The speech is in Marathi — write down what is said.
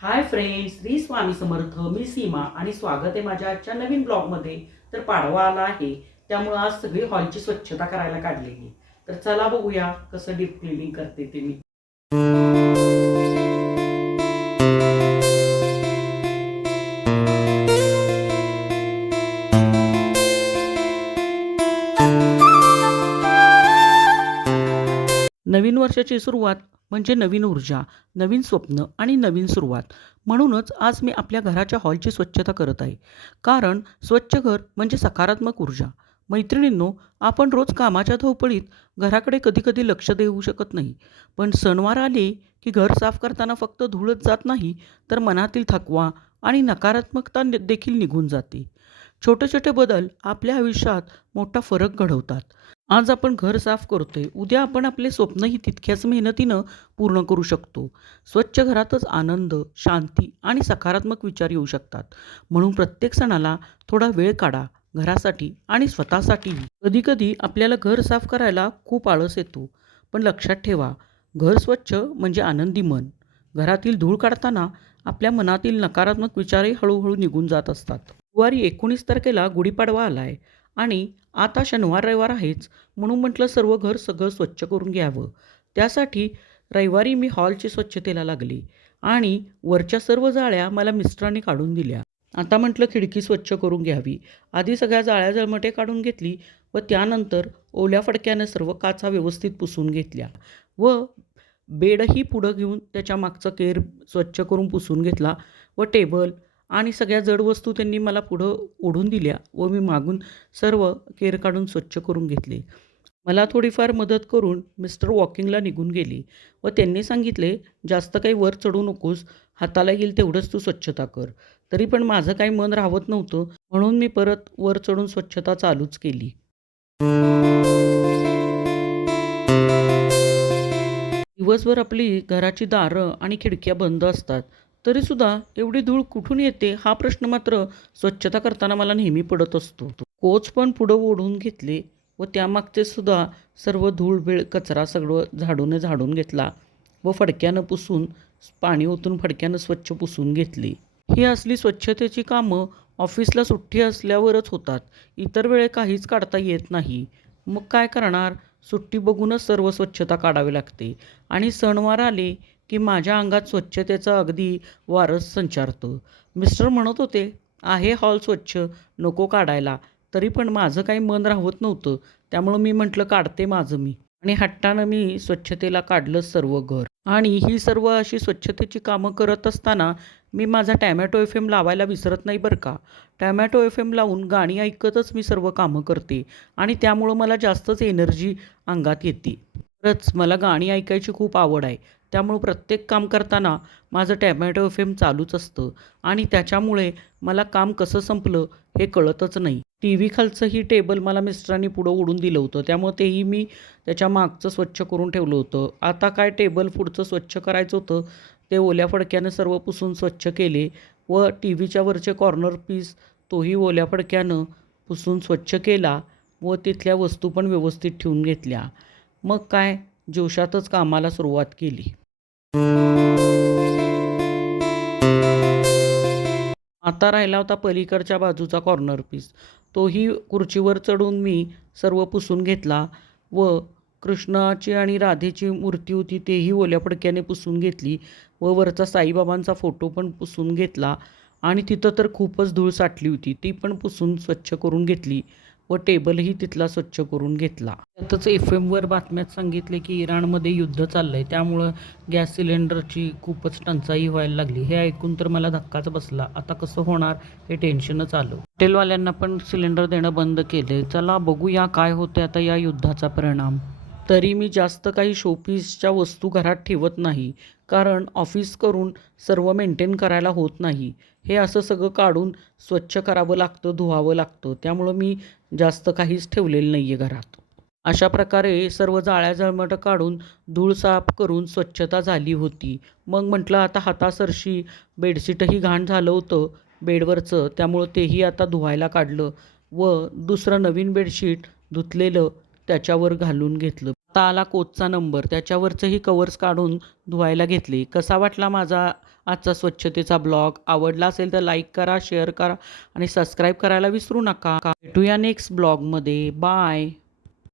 Hi friends, Shri Swami Samarth. मी सीमा आणि स्वागत आहे माझ्या आजच्या नवीन ब्लॉगमध्ये. तर पाडवा आला आहे, त्यामुळे आज सगळी हॉलची स्वच्छता करायला काढलेली. तर चला बघूया कसं डीप क्लिनिंग करते ते मी. नवीन वर्षाची सुरुवात म्हणजे नवीन ऊर्जा, नवीन स्वप्न आणि नवीन सुरुवात. म्हणूनच आज मी आपल्या घराच्या हॉलची स्वच्छता करत आहे. कारण स्वच्छ घर म्हणजे सकारात्मक ऊर्जा. मैत्रिणींनो, आपण रोज कामाच्या धावपळीत घराकडे कधी-कधी लक्ष देऊ शकत नाही. पण सणवार आले की घर साफ करताना फक्त धूळच जात नाही, तर मनातील थकवा आणि नकारात्मकता देखील निघून जाते. छोटे-छोटे बदल आपल्या आयुष्यात मोठा फरक घडवतात. आज आपण घर साफ करतोय, उद्या आपण आपले स्वप्नही तितक्याच मेहनतीनं पूर्ण करू शकतो. स्वच्छ घरातच आनंद, शांती आणि सकारात्मक विचार येऊ शकतात. म्हणून प्रत्येक सणाला थोडा वेळ काढा, घरासाठी आणि स्वतःसाठीही. कधीकधी आपल्याला घर साफ करायला खूप आळस येतो, पण लक्षात ठेवा, घर स्वच्छ म्हणजे आनंदी मन. घरातील धूळ काढताना आपल्या मनातील नकारात्मक विचारही हळूहळू निघून जात असतात. गुरुवारी 19 तारखेला गुढीपाडवा आलाय आणि आता शनिवार रविवार आहेच, म्हणून म्हटलं सर्व घर सगळं स्वच्छ करून घ्यावं. त्यासाठी रविवारी मी हॉलची स्वच्छतेला लागली आणि वरच्या सर्व जाळ्या मला मिस्टरांनी काढून दिल्या. आता म्हटलं खिडकी स्वच्छ करून घ्यावी. आधी सगळ्या जाळ्या जळमटे काढून घेतली व त्यानंतर ओल्या फडक्यानं सर्व काचा व्यवस्थित पुसून घेतल्या व बेडही पुढं घेऊन त्याच्या मागचं केर स्वच्छ करून पुसून घेतला व टेबल आणि सगळ्या जड वस्तू त्यांनी मला पुढं ओढून दिल्या व मी मागून सर्व केर काढून स्वच्छ करून घेतले. मला थोडीफार मदत करून मिस्टर वॉकिंगला निघून गेले व त्यांनी सांगितले, जास्त काही वर चढू नकोस, हाताला येईल तेवढंच तू स्वच्छता कर. तरी पण माझं काही मन राहत नव्हतं, म्हणून मी परत वर चढून स्वच्छता चालूच केली. दिवसभर आपली घराची दारं आणि खिडक्या बंद असतात, तरीसुद्धा एवढी धूळ कुठून येते हा प्रश्न मात्र स्वच्छता करताना मला नेहमी पडत असतो. कोच पण पुढं ओढून घेतले व त्यामागचे सुद्धा सर्व धूळ वेळ कचरा सगळं झाडून घेतला व फडक्यानं पुसून पाणी ओतून फडक्यानं स्वच्छ पुसून घेतली. ही असली स्वच्छतेची कामं ऑफिसला सुट्टी असल्यावरच होतात. इतर वेळे काहीच काढता येत नाही. मग काय करणार? सुट्टी बघूनच सर्व स्वच्छता काढावी लागते आणि सणवार आले की माझ्या अंगात स्वच्छतेचं अगदी वारच संचारतं. मिस्टर म्हणत होते, आहे हॉल स्वच्छ, नको काढायला. तरी पण माझं काही मन राहत नव्हतं. त्यामुळं मी म्हटलं काढते माझं मी आणि हट्टानं मी स्वच्छतेला काढलं सर्व घर. आणि ही सर्व अशी स्वच्छतेची कामं करत असताना मी माझा टॅमॅटो FM लावायला विसरत नाही बरं का. टॅमॅटो FM लावून गाणी ऐकतच मी सर्व कामं करते आणि त्यामुळं मला जास्तच एनर्जी अंगात येते. खरंच मला गाणी ऐकायची खूप आवड आहे. त्यामुळं प्रत्येक काम करताना माझं टॅमॅटो FM चालूच असतं आणि त्याच्यामुळे मला काम कसं संपलं हे कळतच नाही. TV खालचंही टेबल मला मिस्टरांनी पुढं ओढून दिलं होतं, त्यामुळं तेही मी त्याच्या मागचं स्वच्छ करून ठेवलं होतं. आता काय टेबल पुढचं स्वच्छ करायचं होतं, ते ओल्या फडक्यानं सर्व पुसून स्वच्छ केले व TVच्या वरचे कॉर्नर पीस तोही ओल्या फडक्यानं पुसून स्वच्छ केला व तिथल्या वस्तू पण व्यवस्थित ठेवून घेतल्या. मग काय जोशातच कामाला सुरुवात केली. आता राहिला होता पलीकडच्या बाजूचा कॉर्नर पीस. तोही खुर्चीवर चढून मी सर्व पुसून घेतला व कृष्णाची आणि राधेची मूर्ती होती तेही ओल्या फडक्याने पुसून घेतली व वरचा साईबाबांचा फोटो पण पुसून घेतला आणि तिथं तर खूपच धूळ साठली होती, ती पण पुसून स्वच्छ करून घेतली व टेबलही तिथला स्वच्छ करून घेतला. त्यातच FM वर बातम्यात सांगितले की इराणमध्ये युद्ध चाललं आहे, त्यामुळं गॅस सिलेंडरची खूपच टंचाई व्हायला लागली. हे ऐकून तर मला धक्काच बसला. आता कसं होणार हे टेन्शनच आलं. हॉटेलवाल्यांना पण सिलेंडर देणं बंद केले. चला बघूया काय होते आता या युद्धाचा परिणाम. तरी मी जास्त काही शोपीसच्या वस्तू घरात ठेवत नाही, कारण ऑफिस करून सर्व मेंटेन करायला होत नाही. हे असं सगळं काढून स्वच्छ करावं लागतं, धुवावं लागतं. त्यामुळं मी जास्त काहीच ठेवलेलं नाही आहे घरात. अशा प्रकारे सर्व जाळ्या जळमटं काढून धूळ साफ करून स्वच्छता झाली होती. मग म्हटलं आता हातासरशी बेडशीटही घाण झालं होतं बेडवरचं, त्यामुळं तेही आता धुवायला काढलं व दुसरं नवीन बेडशीट धुतलेलं त्याच्यावर घालून घेतलं. आता आला कोचचा नंबर, त्याच्यावरचंही कवर्स काढून धुवायला घेतले. कसा वाटला माझा आजचा स्वच्छतेचा ब्लॉग? आवडला असेल तर लाईक करा, शेअर करा आणि सबस्क्राईब करायला विसरू नका. भेटूया नेक्स्ट ब्लॉगमध्ये. बाय.